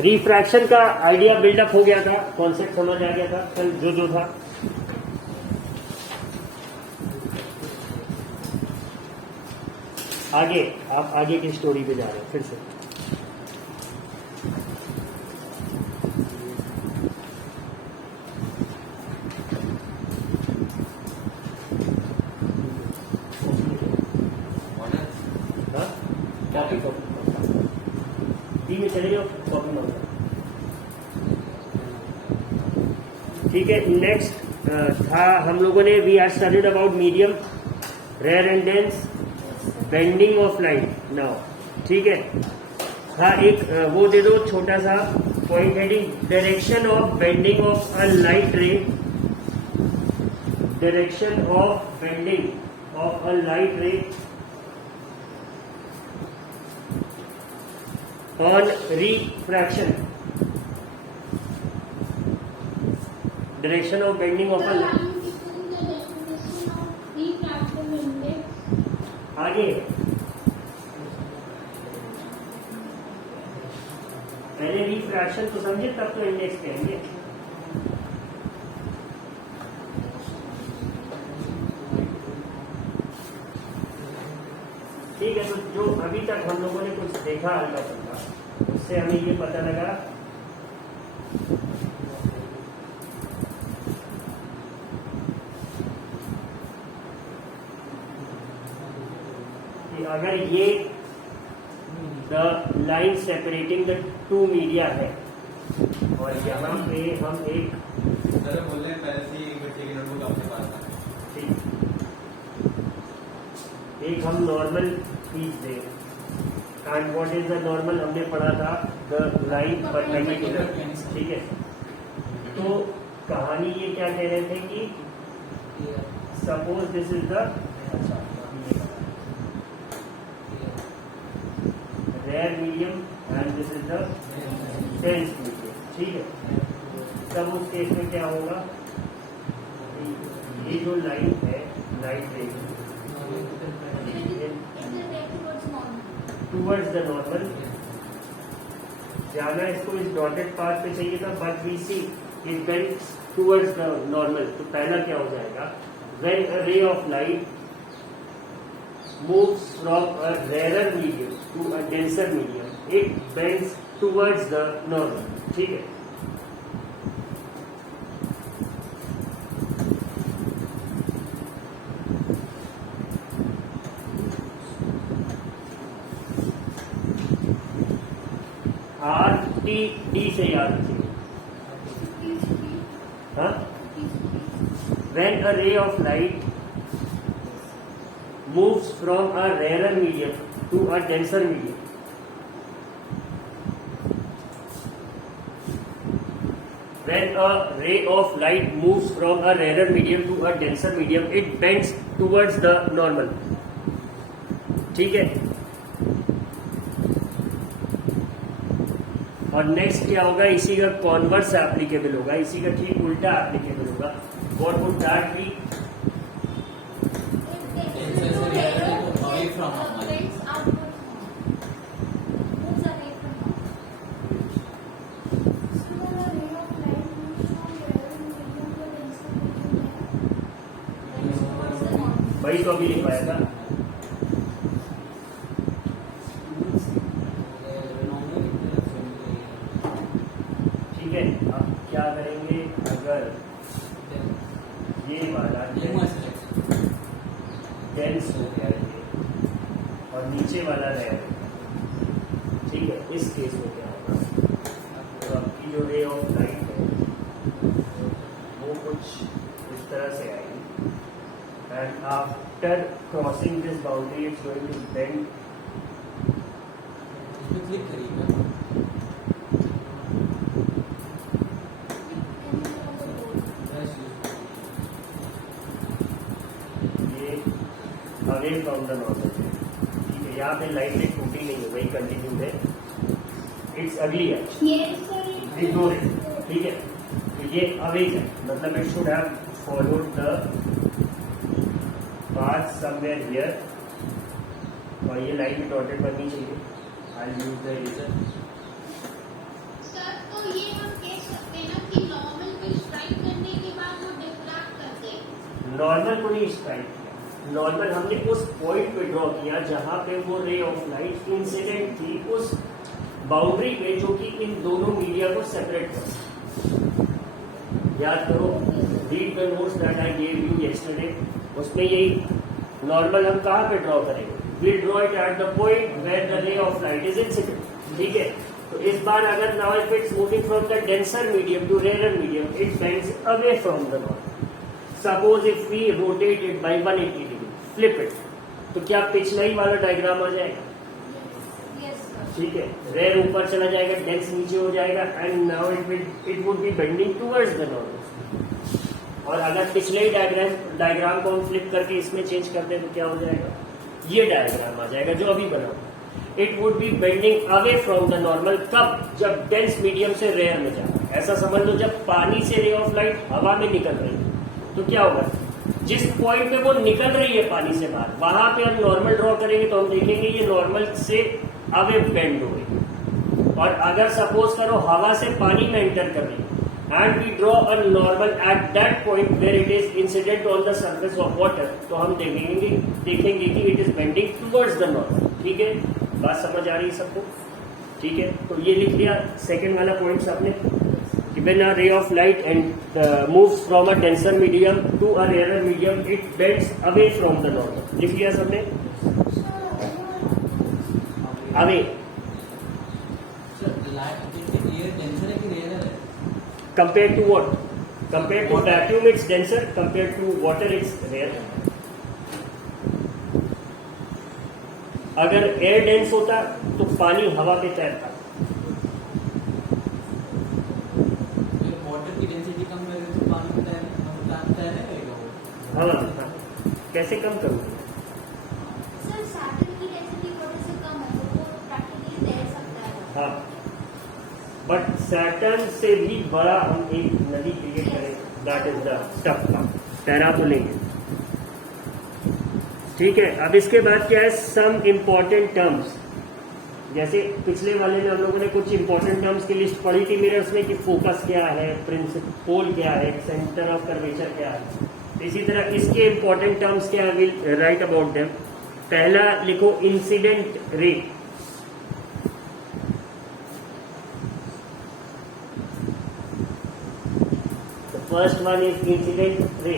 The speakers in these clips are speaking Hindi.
रिफ्रैक्शन का आइडिया बिल्डअप हो गया था, कॉन्सेप्ट समझ आ गया था कल जो था। आगे आप आगे की स्टोरी पे जा रहे हैं फिर से। में चले जाओ कॉपी मांगो। ठीक है, नेक्स्ट था हम लोगों ने we are studied about medium, rare and dense, bending of light now. ठीक है, हाँ एक वो दे दो छोटा सा point heading, direction of bending of a light ray, direction of bending of a light ray on refraction, direction of bending of a आगे पहले रिफ्रैक्शन तो समझे तब तो इंडेक्स कहेंगे। ठीक है, तो जो अभी तक हम लोगों ने कुछ देखा हल्का फुल्का, उससे हमें ये पता लगा कि अगर ये the line separating the two media है और यहाँ पे हम एक बोल रहे हैं पहले से ही बच्चे की नोटबुक आपके पास है, ठीक, एक हम नॉर्मल पीस दे, and what is the normal हमने पढ़ा था, द लाइन परपेंडिकुलर। ठीक है, तो कहानी ये क्या कह रहे थे कि suppose this is the rare medium and this is the dense medium. ठीक है, तब उस केस में क्या होगा, ये जो लाइन है लाइट रे टूवर्ड्स द नॉर्मल जाना, इसको इस डॉटेड पाथ पे चाहिए था, but we see it bends towards the normal. तो पहला क्या हो जाएगा, when a ray of light moves from a rare medium to a denser medium it bends towards the normal. ठीक है, डी से याद रखिए। हाँ, when a ray of light moves from a rarer medium to a denser medium, when a ray of light moves from a rarer medium to a denser medium, it bends towards the normal. ठीक है, और नेक्स्ट क्या होगा, इसी का कॉन्वर्स एप्लीकेबल होगा, इसी का ठीक उल्टा एप्लीकेबल होगा। व्हाट वुड दैट बी, वही तो अभी लिखवाया था। अब क्या करेंगे, अगर ये वाला डेंस हो गया ये और नीचे वाला रेयर, ठीक है, इस केस में क्या होगा, तो आपकी जो रे ऑफ लाइट है वो कुछ इस तरह से आएगी, and after crossing this boundary it's going to bend. Click करिएगा, अवे फ्रॉम द नॉर्मल। ठीक है, यहाँ पे लाइन में टूटी नहीं है, वही कंटिन्यू है, इट्स अगली है, इग्नोर इट। ठीक है, तो ये अवे है, मतलब it should have followed the path somewhere here, और ये लाइन में डॉटेड बननी चाहिए। आई यूज द इरेजर। नॉर्मल को नहीं स्ट्राइक किया, नॉर्मल हमने उस पॉइंट पे ड्रॉ किया जहां पे वो रे ऑफ लाइट इंसिडेंट थी, उस बाउंड्री पे जो कि इन दोनों मीडिया को सेपरेट कर। याद करो, read the notes that I gave you yesterday, उसमें यही नॉर्मल हम कहाँ पे ड्रॉ करेंगे, we draw it at the point where the ray of light is incident, ठीक है। तो इस बार अगर now if it's moving from the denser medium to rare medium, it bends away from the north. Suppose if we rotate it by 180 degree, flip it, तो क्या पिछला ही वाला डायग्राम आ जाएगा? ठीक है, रेयर ऊपर चला जाएगा, डेंस नीचे हो जाएगा, and now it would be bending towards the north. और अगर पिछले ही डायग्राम को हम फ्लिप करके इसमें चेंज कर दें तो क्या हो जाएगा? ये डायग्राम आ जाएगा जो अभी बना। It would be bending away from the normal, कब? जब डेंस मीडियम से रेयर में जाए। ऐसा समझ लो, जब पानी से रे ऑफ लाइट हवा में निकल रही है तो क्या होगा, जिस पॉइंट पे वो निकल रही है पानी से बाहर, वहां पे हम नॉर्मल ड्रॉ करेंगे तो हम देखेंगे ये नॉर्मल से अवे बेंड हो गई। और अगर सपोज करो हवा से पानी में एंटर कर रही है and we draw a normal at that point where it is incident on the surface of water, तो हम देखेंगे कि it is bending towards the normal. ठीक है, बात समझ आ रही है सबको? ठीक है, तो ये लिख लिया सेकेंड वाला पॉइंट आपने कि when a ray of light and moves from a denser medium to a rarer medium, it bends away from the normal. लिख लिया सबने? Away. Compared to what? Compared to vacuum, it's denser. Compared to water, it's rarer. अगर एयर डेंस होता तो पानी हवा पे तैरता। हाँ, कैसे कम करूँ? सर सैटर्न की डेंसिटी वाटर से कम है तो वो प्रैक्टिकली तैर सकता है। हाँ, बट सैटर्न से भी बड़ा हम एक नदी क्रिएट करें, दैट इज द टफ काम, तैरा तो लेंगे। ठीक है, अब इसके बाद क्या है, सम इम्पोर्टेंट टर्म्स। जैसे पिछले वाले में हम लोगों ने कुछ इंपॉर्टेंट टर्म्स की लिस्ट पढ़ी थी मेरे उसमें कि फोकस क्या है, प्रिंसिपल पोल क्या है, सेंटर ऑफ कर्वेचर क्या है। इसी तरह इसके इंपॉर्टेंट टर्म्स क्या है, विल राइट अबाउट देम। पहला लिखो incident ray. First one is incident ray.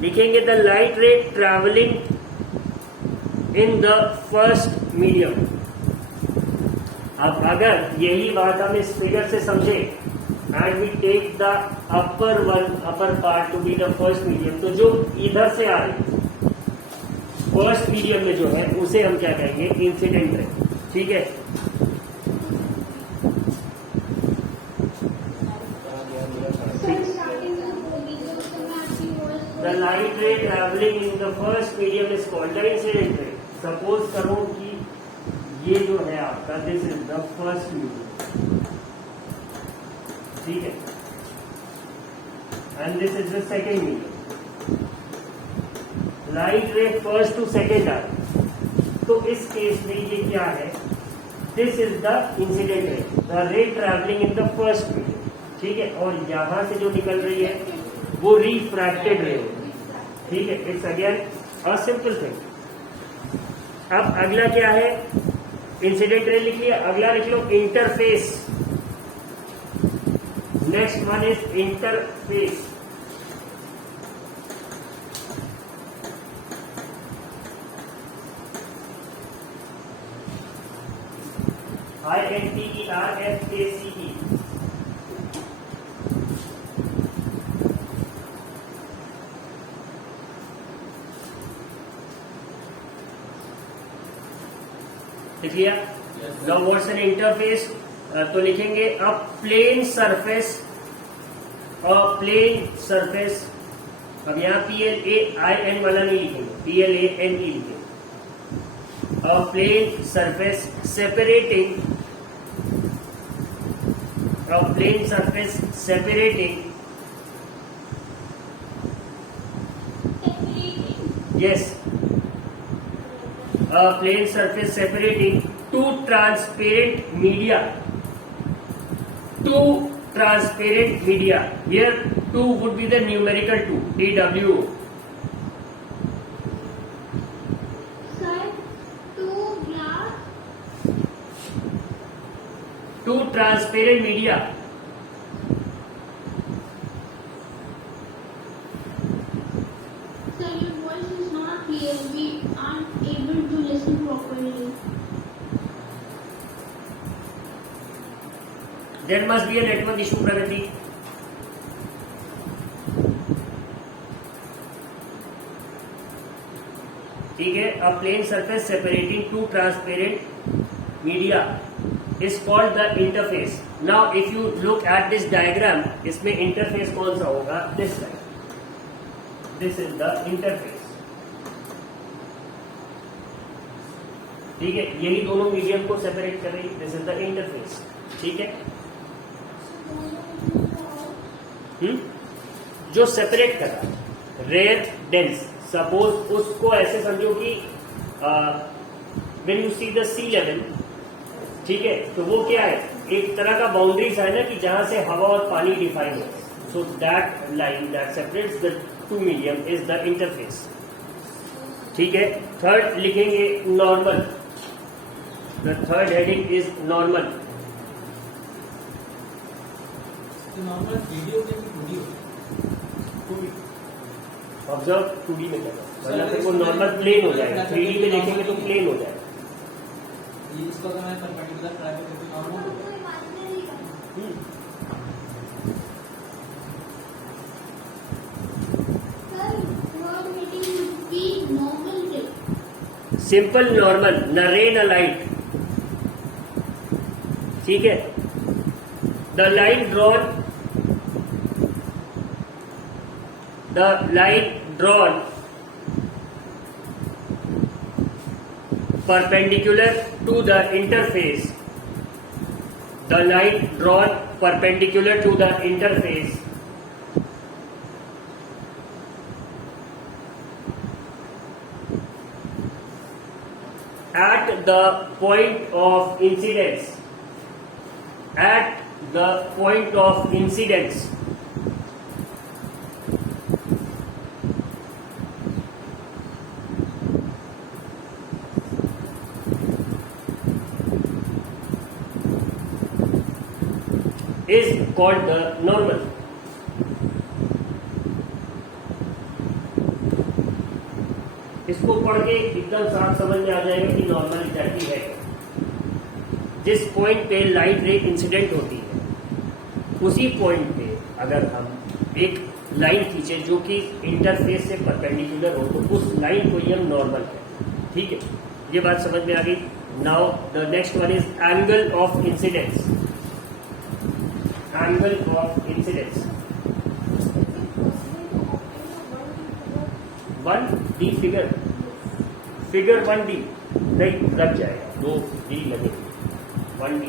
लिखेंगे the light ray travelling in the first medium. अब अगर यही बात हम इस फिगर से समझे and we take the upper part to be the first medium, तो जो इधर से आ रही फर्स्ट मीडियम में जो है उसे हम क्या कहेंगे, इंसिडेंट रे। ठीक है, the light ray travelling in the first medium is called the incident ray. Suppose करो कि ये जो है आपका, this is the first medium, ठीक है, and this is the second medium. Light ray first to second आ रही, तो इस केस में ये क्या है, this is the incident ray, the ray travelling in the first medium. ठीक है, और यहां से जो निकल रही है वो रिफ्रैक्टेड रे होगी। ठीक है, it's again a simple thing. अब अगला क्या है, इंसिडेंट रे लिख लिया, अगला लिख लो interface. Next one is interface. INTERFACE। लिख लिया? Now what's an interface? तो लिखेंगे a plane surface, a plane surface. अब यहाँ PLAIN वाला नहीं लिखेंगे, PLANE लिखेंगे। A plane surface separating, a plane surface separating, yes, a plane surface separating two transparent media, two transparent media. Here 2 would be the numerical 2, TWO. Sir, 2 glass. 2 transparent media. Sir, your voice is not clear. We aren't able to listen properly. There must be a network issue, Pragati. ठीक है, a plane surface separating two transparent media is called the interface. Now if you look at this diagram, इसमें interface कौन सा होगा? This side. This is the interface. ठीक है, यही दोनों मीडियम को सेपरेट कर रही है. This is the interface. ठीक है, जो सेपरेट कर रहा है रेयर डेंस. सपोज उसको ऐसे समझो कि when you see the sea level, ठीक है, तो वो क्या है, एक तरह का बाउंड्रीज है ना कि जहां से हवा और पानी डिफाइन हो. So that line that separates the two medium is the interface. ठीक है, थर्ड लिखेंगे normal. The third heading is normal. Normal video के वीडियो ऑब्जर्व 2D में करना, मतलब फिर वो नॉर्मल प्लेन हो जाएगा. 3D में देखेंगे तो प्लेन हो जाएगा. इसको अगर मैं परपेंडिकुलर ट्राई करके तो नॉर्मल तो इमेजिनरी का. Sir, third heading would be normal ray. Simple normal, न रे न लाइट. ठीक है, the line drawn perpendicular to the interface. The line drawn perpendicular to the interface at the point of incidence. At the point of incidence. Is called the normal. इसको पढ़ के एकदम साफ समझ में आ जाएगा कि नॉर्मल एग्जैक्टली है. जिस पॉइंट पे लाइट रे इंसिडेंट होती है, उसी पॉइंट पे अगर हम एक लाइन खींचे जो कि इंटरफेस से परपेंडिकुलर हो, तो उस लाइन को ही हम नॉर्मल है. ठीक है, ये बात समझ में आ गई. Now the next one is angle of incidence. Angle of incidence. 1D figure 1D नहीं लग जाएगा, 2D लगेगा. 1D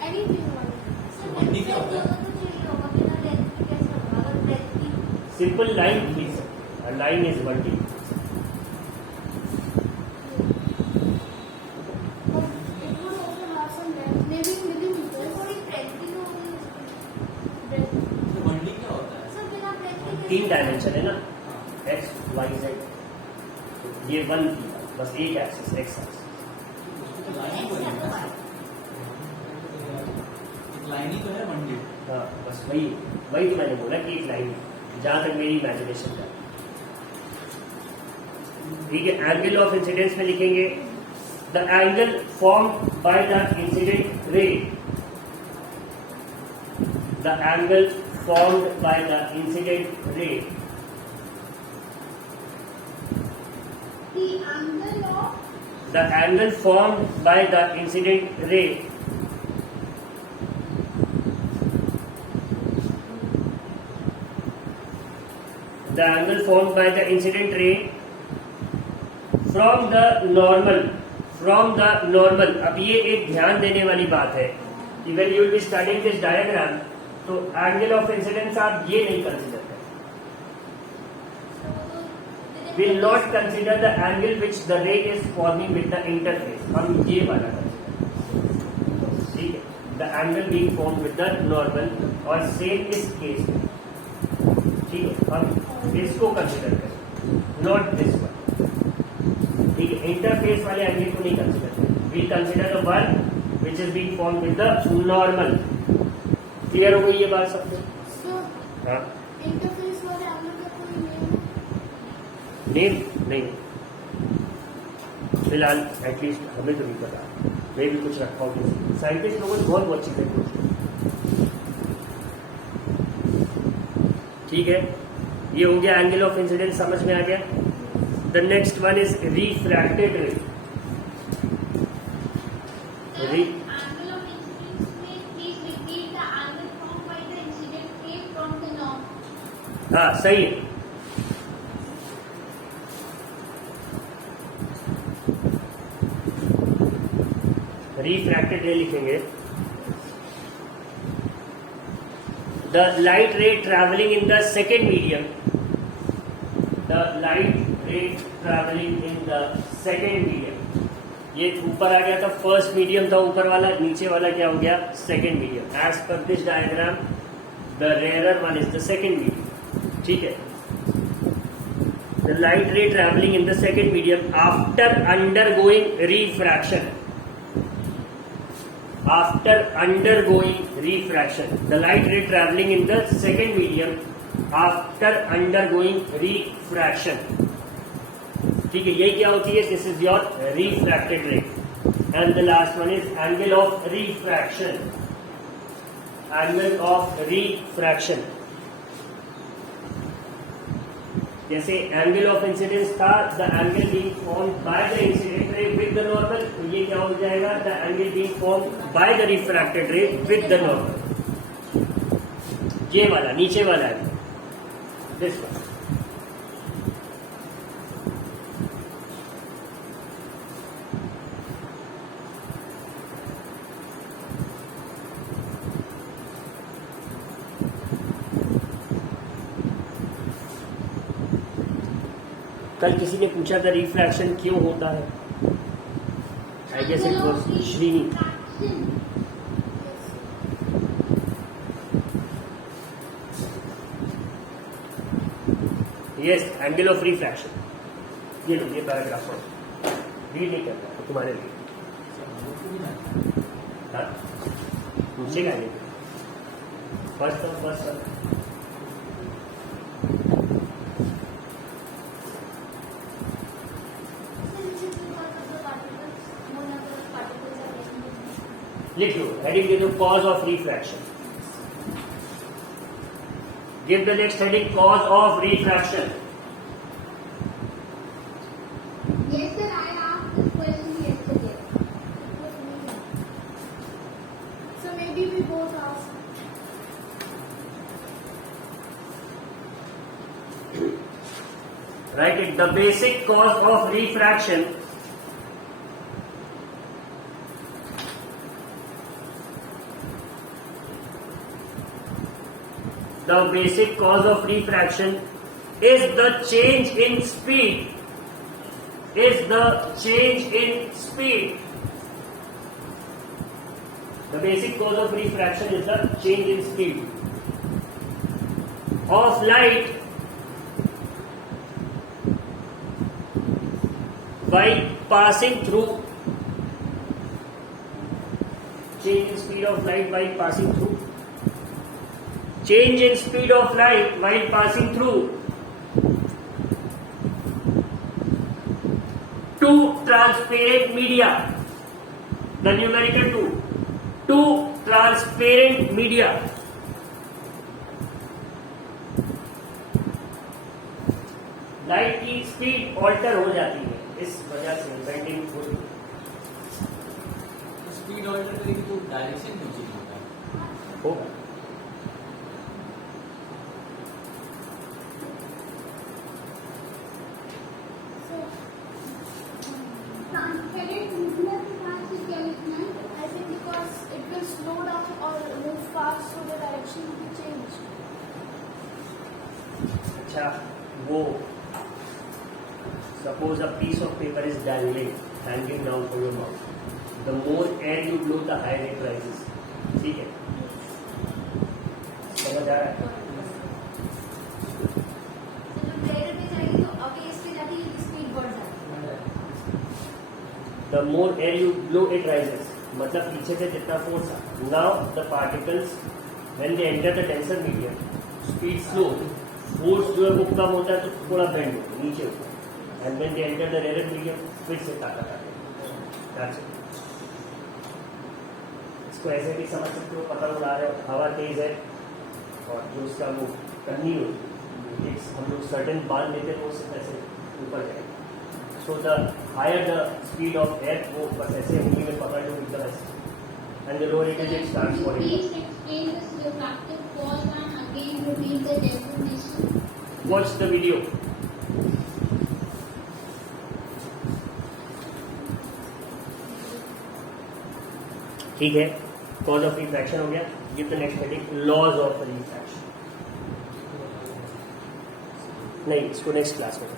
Anything one. Sir, One D क्या होता है? तो चाहिए होगा बिना लेंथ के कैसे होगा? अगर breadth की सिंपल लाइन खींच सकते हैं. Line is 1D. it would also have some length, maybe millimeters. थोड़ी breadth की तो होगी. Breadth. तो 1D क्या होता है? Sir, बिना breadth के 3 डायमेंशन है ना, x y z. ये 1 की बस एक एक्सिस, x एक्सिस. उसको तो लाइन ही बोलेंगे ना. एक लाइन ही तो है 1D. हाँ, बस वही तो मैंने बोला कि एक लाइन, जहां तक मेरी इमेजिनेशन का. ठीक है, एंगल ऑफ इंसिडेंस में लिखेंगे the angle form by the incident ray. The angle formed by the incident रे. the angle of The angle formed by the incident ray from the normal. अब ये एक ध्यान देने वाली बात है कि when you will be studying this diagram, तो angle of incidence आप ये नहीं कंसिडर करें. Will not consider the angle which the ray is forming with the interface. हम ये वाला कंसिडर. ठीक है, the angle being form with the normal, और सेम इस केस में, ठीक है, हम इसको कंसिडर करें, नॉट दिस वन, ठीक है, इंटरफेस वाले एंगल को नहीं कंसिडर करें, we consider the one which is being form with the normal. Clear हो गई ये बात सबको? हाँ, इंटरफेस वाले एंगल का कोई नेम नहीं फिलहाल, एटलीस्ट हमें तो नहीं पता, मैं भी कुछ रखा हूँ, साइंटिस्ट लोगों ने बहुत अच्छी तरीके से, ठीक है, ये हो गया एंगल ऑफ इंसिडेंस, समझ में आ गया। The next one is refracted रे। angle of incidence में please repeat the angle formed by the incident ray from the norm. हाँ सही है, रिफ्रैक्टेड रे लिखेंगे। The light ray travelling in the second medium, the light ray travelling in the second medium, ये ऊपर आ गया था फर्स्ट मीडियम था ऊपर वाला, नीचे वाला क्या हो गया second medium. As per this diagram the rarer one is the second medium, ठीक है। The light ray travelling in the second medium after undergoing refraction, after undergoing refraction, the light ray traveling in the second medium after undergoing refraction, ठीक है, यही क्या होती है, दिस इज योर रिफ्रैक्टेड रे। And the last one is angle of refraction, angle of refraction, जैसे एंगल ऑफ इंसिडेंस था, the angle being formed by the incident रे विद द नॉर्मल, तो ये क्या हो जाएगा, the angle being formed by the refracted रे विद द नॉर्मल, ये वाला नीचे वाला है दिस वन। कल किसी ने पूछा था रिफ्रैक्शन क्यों होता है, I guess it was Srini. Yes, angle of refraction, ये लो, ये पैराग्राफ रीड नहीं करना है तुम्हारे लिए, हाँ पूछेगा नहीं, फर्स्ट लिख लो, हेडिंग दे दो cause of refraction, give the next heading cause of refraction. Yes sir, I asked this question yesterday. So maybe we both asked. Write it, the basic cause of refraction is the change in speed, The basic cause of refraction is the change in speed of light while passing through. Change in speed of light while passing through. Change in speed of light while passing through two transparent media. The numerical two transparent media. Light की स्पीड ऑल्टर हो जाती है, इस वजह से बेंडिंग होती है। स्पीड ऑल्टर करेगी तो डायरेक्शन नहीं चेंज होगा। Transparent media के पास से क्या लिखना है? I think because it will slow down or move fast, so the direction will change. अच्छा, वो suppose a piece of paper is hanging down from your mouth. The more air you blow, the higher it rises. ठीक है, समझ आ रहा है? The more air you blow, it rises. मतलब पीछे से जितना फोर्स है. Now the particles when they enter the denser medium, speed slow. Force जो है वो कम होता है तो थोड़ा बेंड होता है नीचे होता है. And when they enter the rarer medium, फिर से ताकत आती है. That's it. इसको ऐसे भी समझ सकते हो, पता उड़ा रहे हो, हवा तेज है और जो उसका वो करनी होती है, हम लोग सर्टेन बाल लेते हैं वो सिर्फ ऐसे ऊपर जाएगा. So the higher the speed of air, वो बस ऐसे उंगली में पकड़ लो एकदम ऐसे, and the lower it is, it starts falling. Please explain this refractive cause and again repeat the definition. Watch the video. ठीक है, cause of refraction हो गया. Give the next heading, laws of refraction. नहीं, इसको नेक्स्ट क्लास में